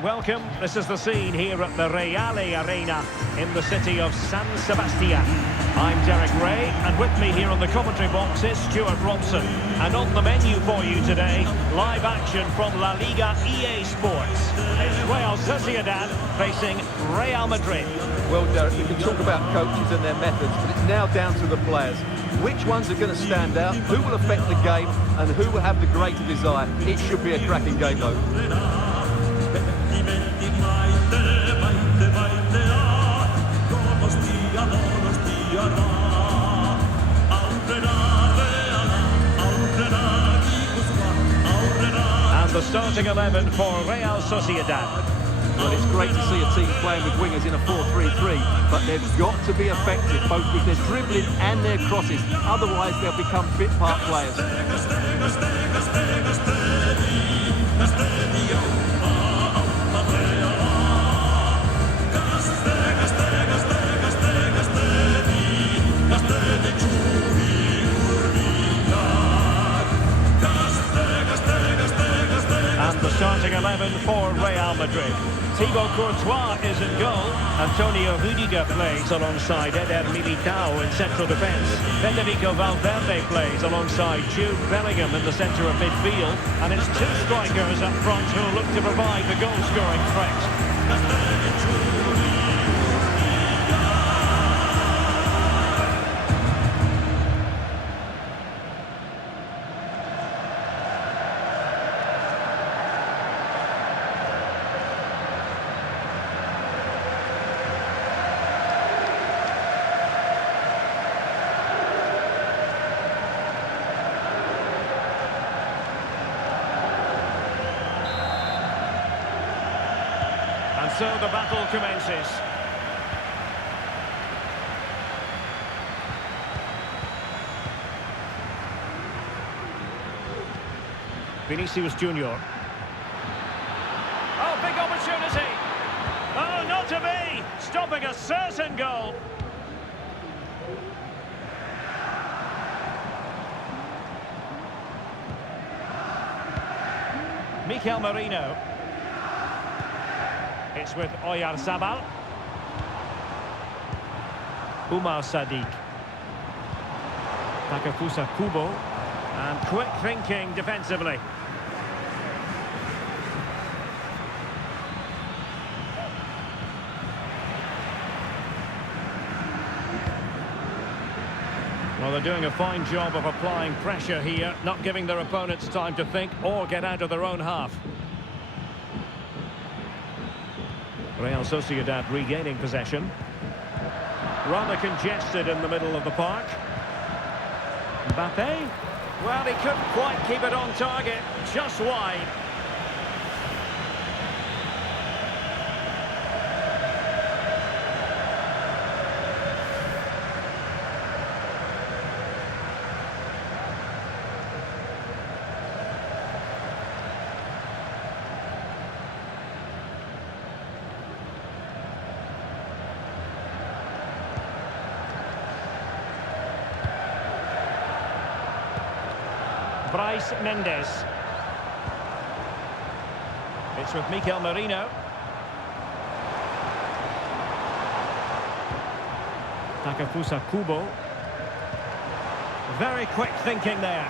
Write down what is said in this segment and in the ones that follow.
and welcome. This is the scene here at the Reale Arena in the city of San Sebastian. I'm Derek Ray, and with me here on the commentary box is Stuart Robson. And on the menu for you today, live action from La Liga EA Sports. It's Real Sociedad facing Real Madrid. Well, Derek, we can talk about coaches and their methods, but it's now down to the players. Which ones are going to stand out, who will affect the game, and who will have the greater desire? It should be a cracking game, though. And the starting 11 for Real Sociedad. Well, it's great to see a team playing with wingers in a 4-3-3, but they've got to be effective, both with their dribbling and their crosses. Otherwise, they'll become bit-part players. And the starting 11 for Real Madrid. Thibaut Courtois is in goal. Antonio Rudiger plays alongside Eder Militao in central defence. Federico Valverde plays alongside Jude Bellingham in the centre of midfield. And it's two strikers up front who look to provide the goal-scoring threat. And so the battle commences. Vinicius Junior. Oh, big opportunity. Oh, not to be. Stopping a certain goal. Mikel Merino. It's with Oyarzabal. Umar Sadiq. Takefusa Kubo. And quick thinking defensively. Well, they're doing a fine job of applying pressure here, not giving their opponents time to think or get out of their own half. Real Sociedad regaining possession. Rather congested in the middle of the park. Mbappe. Well, he couldn't quite keep it on target. Just wide. Bryce Mendes. It's with Mikel Merino. Takefusa Kubo. Very quick thinking there.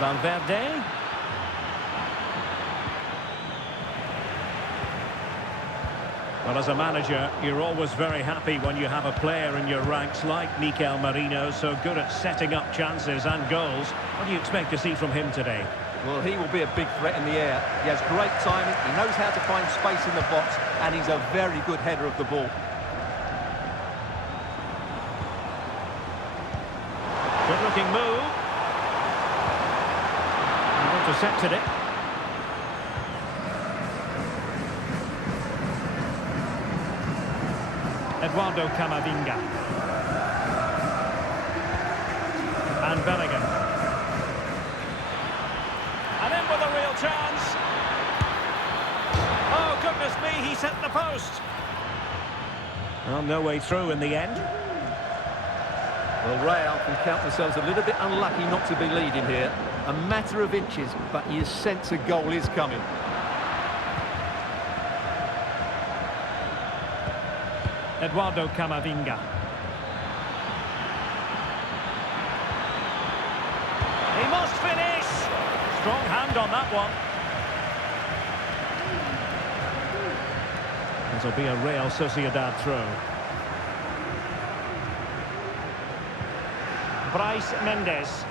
Valverde. Well, as a manager, you're always very happy when you have a player in your ranks like Mikel Merino, so good at setting up chances and goals. What do you expect to see from him today? Well, he will be a big threat in the air. He has great timing, he knows how to find space in the box, and he's a very good header of the ball. Good-looking move. And intercepted it. Eduardo Camavinga. And Bellingham. And in with a real chance. Oh, goodness me, he hit the post. Well, no way through in the end. Well, Real can count themselves a little bit unlucky not to be leading here. A matter of inches, but you sense a goal is coming. Eduardo Camavinga. He must finish! Strong hand on that one. This will be a Real Sociedad throw. Bryce Mendes.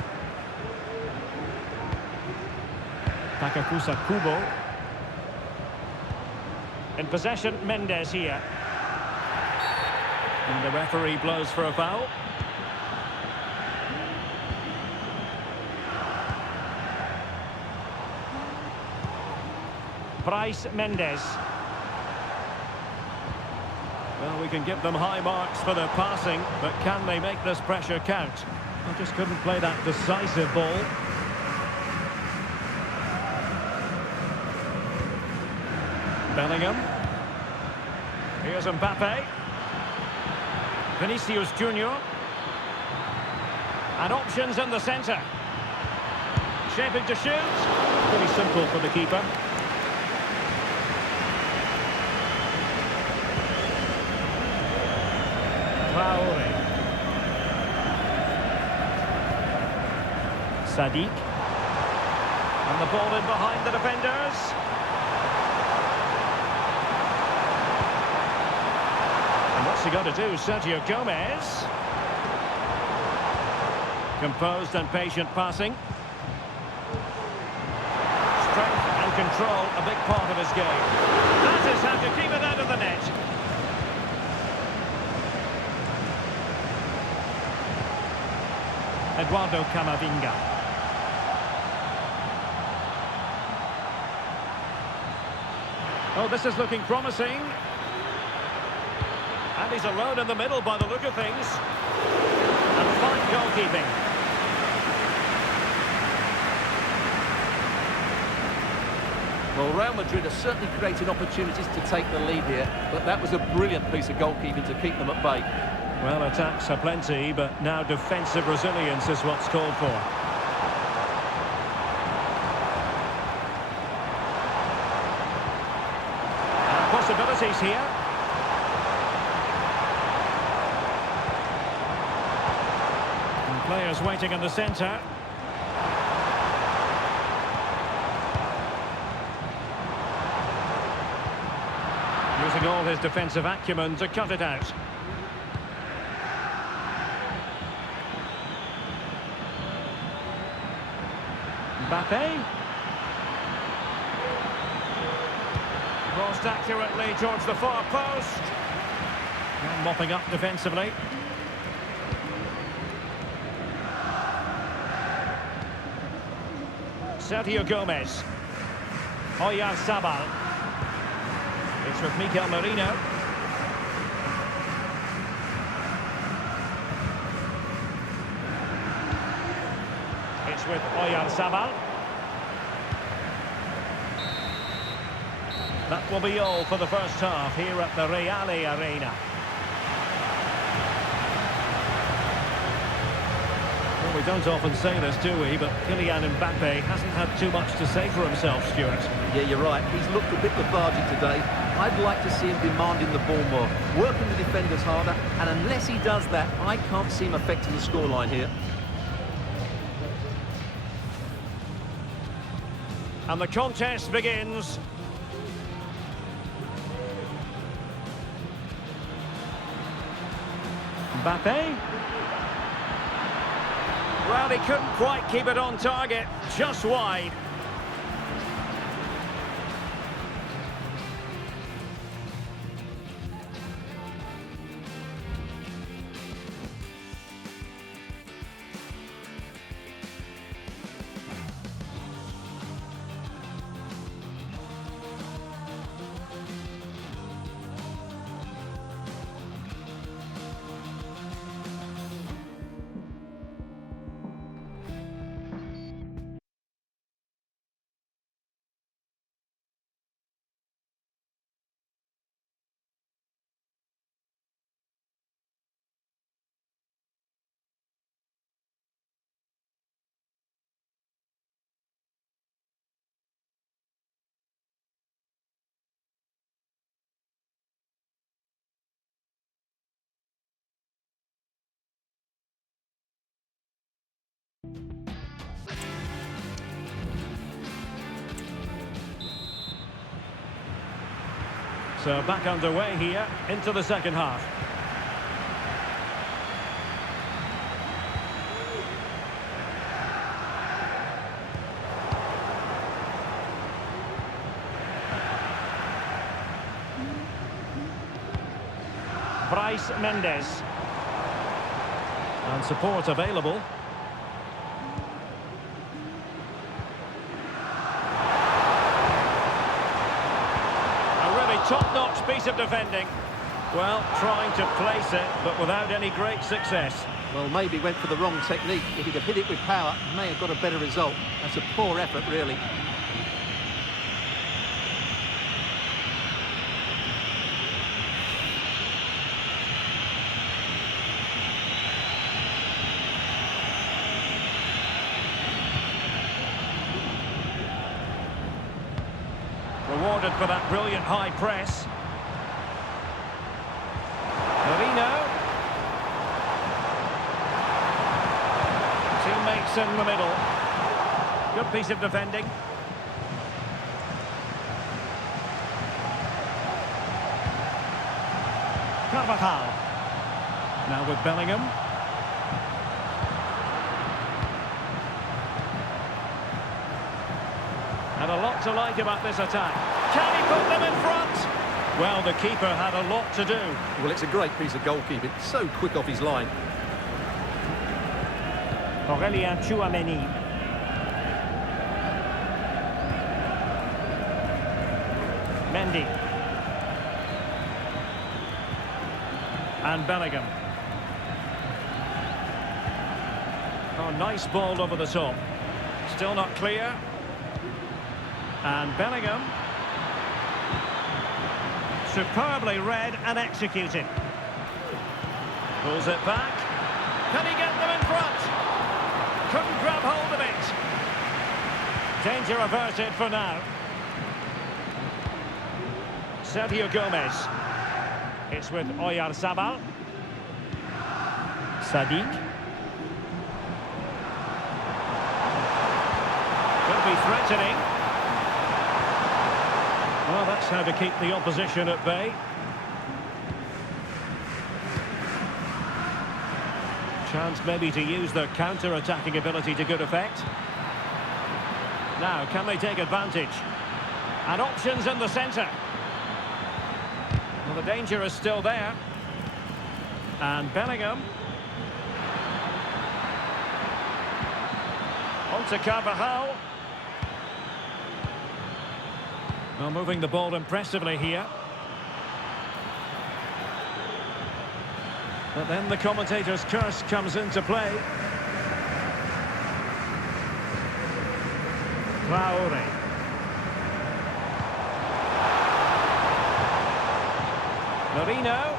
Takakusa Kubo. In possession, Mendes here. And the referee blows for a foul. Bryce Mendes. Well, we can give them high marks for their passing, but can they make this pressure count? I just couldn't play that decisive ball. Bellingham. Here's Mbappe. Vinicius Junior. And options in the centre. Shaping to shoot. Pretty simple for the keeper. Traore. Sadiq. And the ball in behind the defenders. And what's he got to do? Sergio Gomez. Composed and patient passing. Strength and control, a big part of his game. That is how to keep it out of the net. Eduardo Camavinga. Oh, this is looking promising. And he's alone in the middle by the look of things. And fine goalkeeping. Well, Real Madrid are certainly creating opportunities to take the lead here, but that was a brilliant piece of goalkeeping to keep them at bay. Well, attacks are plenty, but now defensive resilience is what's called for. And possibilities here. And players waiting in the centre. Using all his defensive acumen to cut it out. Mbappe. Crossed accurately towards the far post. And mopping up defensively. Sergio Gomez. Oyarzabal. It's with Mikel Merino. It's with Oyarzabal. That will be all for the first half here at the Reale Arena. Well, we don't often say this, do we? But Kylian Mbappe hasn't had too much to say for himself, Stuart. Yeah, you're right. He's looked a bit lethargic today. I'd like to see him demanding the ball more, working the defenders harder, and unless he does that, I can't see him affecting the scoreline here. And the contest begins. Mbappe. Well, he couldn't quite keep it on target, just wide. So back underway here into the second half. Bryce Mendes. And support available. Top-notch piece of defending. Well, trying to place it, but without any great success. Well, maybe went for the wrong technique. If he'd have hit it with power, may have got a better result. That's a poor effort, really. Rewarded for that brilliant high press. Marino. Teammates in the middle. Good piece of defending. Carvajal. Now with Bellingham. And a lot to like about this attack. Can he put them in front? Well, the keeper had a lot to do. Well, it's a great piece of goalkeeping. So quick off his line. Aurélien Tchouameni. Mendy. And Bellingham. Oh, nice ball over the top. Still not clear. And Bellingham. Superbly read and executed. Pulls it back. Can he get them in front? Couldn't grab hold of it. Danger averted for now. Sergio Gomez. It's with Oyarzabal. Sadiq. Could be threatening. Well, that's how to keep the opposition at bay. Chance maybe to use their counter-attacking ability to good effect. Now, can they take advantage? And options in the centre. Well, the danger is still there. And Bellingham. On to Carvajal. Well, moving the ball impressively here. But then the commentator's curse comes into play. Traore. Marino.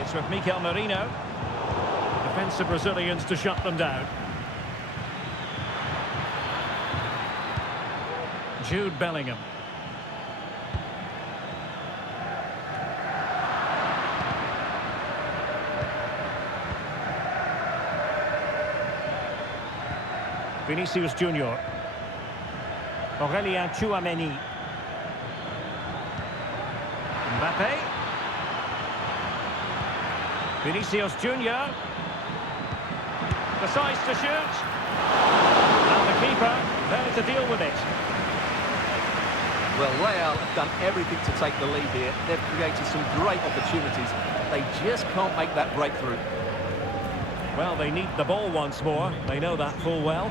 It's with Mikel Merino. Defensive Brazilians to shut them down. Jude Bellingham. Vinicius Junior. Aurélien Tchouameni. Mbappe. Vinicius Junior. Decides to shoot. And the keeper there to deal with it. Well, Real have done everything to take the lead here. They've created some great opportunities. They just can't make that breakthrough. Well, they need the ball once more. They know that full well.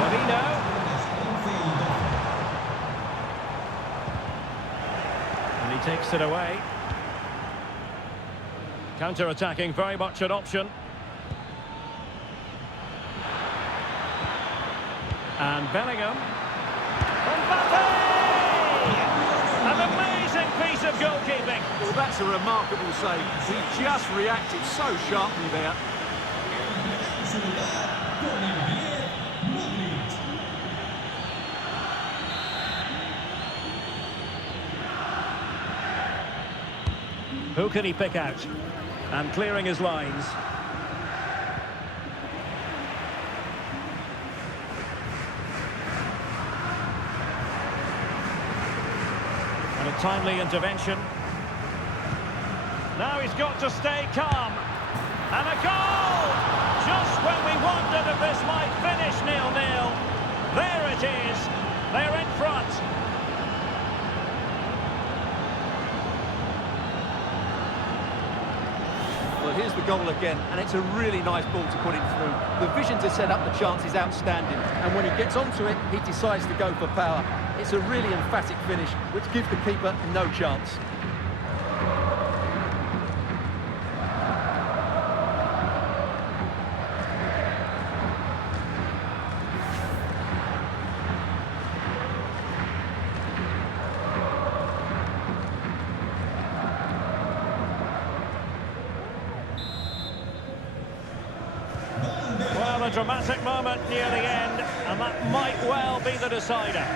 Marino. And he takes it away. Counter-attacking, very much an option. And Bellingham. Mbappe! An amazing piece of goalkeeping. Well, that's a remarkable save. He just reacted so sharply there. Who can he pick out? And clearing his lines. And a timely intervention. Now he's got to stay calm. And a goal! Just when we wondered if this might finish 0-0. There it is. They're in front. Well, here's the goal again, and it's a really nice ball to put it through. The vision to set up the chance is outstanding, and when he gets onto it, he decides to go for power. It's a really emphatic finish, which gives the keeper no chance. Well, a dramatic moment near the end, and that might well be the decider.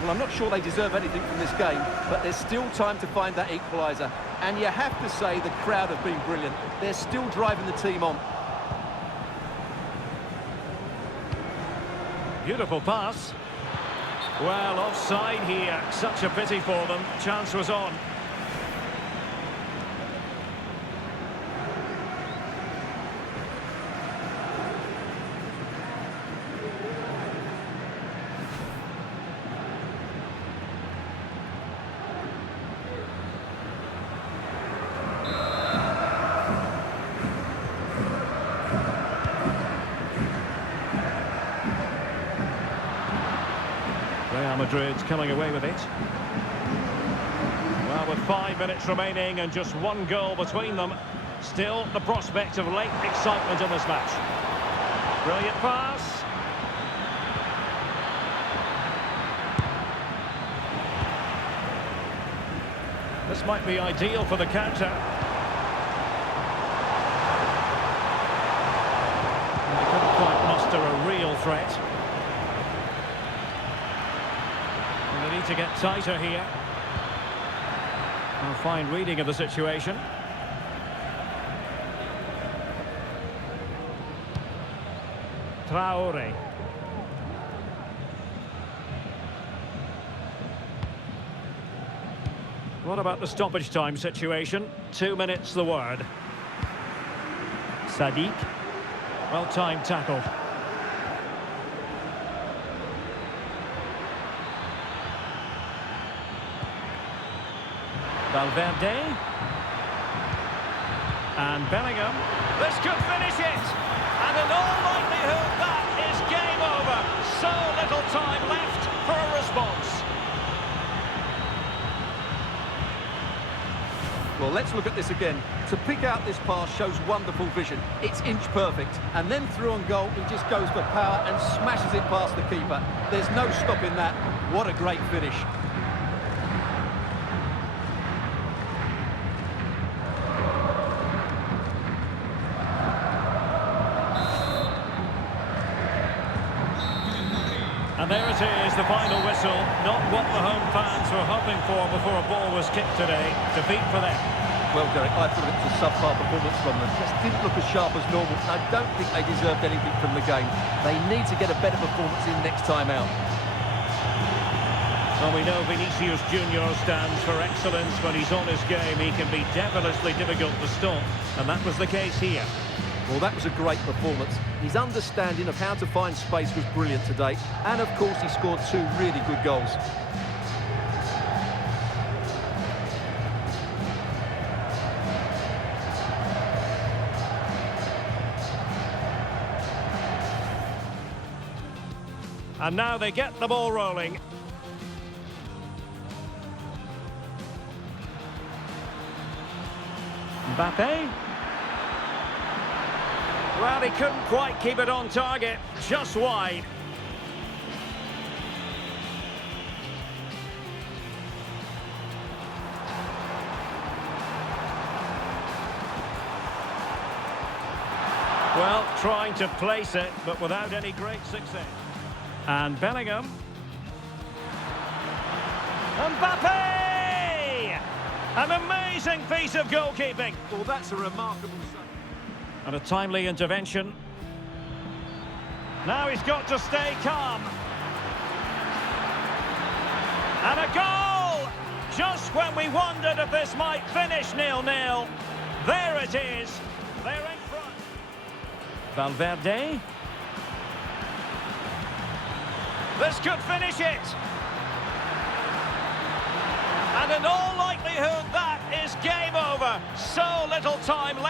Well, I'm not sure they deserve anything from this game, but there's still time to find that equaliser. And you have to say the crowd have been brilliant. They're still driving the team on. Beautiful pass. Well, offside here. Such a pity for them. Chance was on. Real Madrid's coming away with it. Well, with 5 minutes remaining and just one goal between them, still the prospect of late excitement in this match. Brilliant pass. This might be ideal for the counter. They couldn't quite muster a real threat. They need to get tighter here. A fine reading of the situation. Traore. What about the stoppage time situation? 2 minutes the word. Sadiq. Well-timed tackle. Valverde. And Bellingham. This could finish it. And in all likelihood, that is game over. So little time left for a response. Well, let's look at this again. To pick out this pass shows wonderful vision. It's inch perfect. And then through on goal, he just goes for power and smashes it past the keeper. There's no stopping that. What a great finish. And there it is, the final whistle. Not what the home fans were hoping for before a ball was kicked today. Defeat for them. Well, Derek, I thought it was a subpar performance from them. Just didn't look as sharp as normal. And I don't think they deserved anything from the game. They need to get a better performance in next time out. Well, we know Vinicius Junior stands for excellence. When he's on his game, he can be devilishly difficult to stop. And that was the case here. Well, that was a great performance. His understanding of how to find space was brilliant today. And, of course, he scored 2 really good goals. And now they get the ball rolling. Mbappe. Well, he couldn't quite keep it on target, just wide. Well, trying to place it, but without any great success. And Bellingham. Mbappe! An amazing feat of goalkeeping. Well, that's a remarkable save. And a timely intervention. Now he's got to stay calm. And a goal! Just when we wondered if this might finish 0-0. There it is. They're in front. Valverde. This could finish it. And in all likelihood, that is game over. So little time left.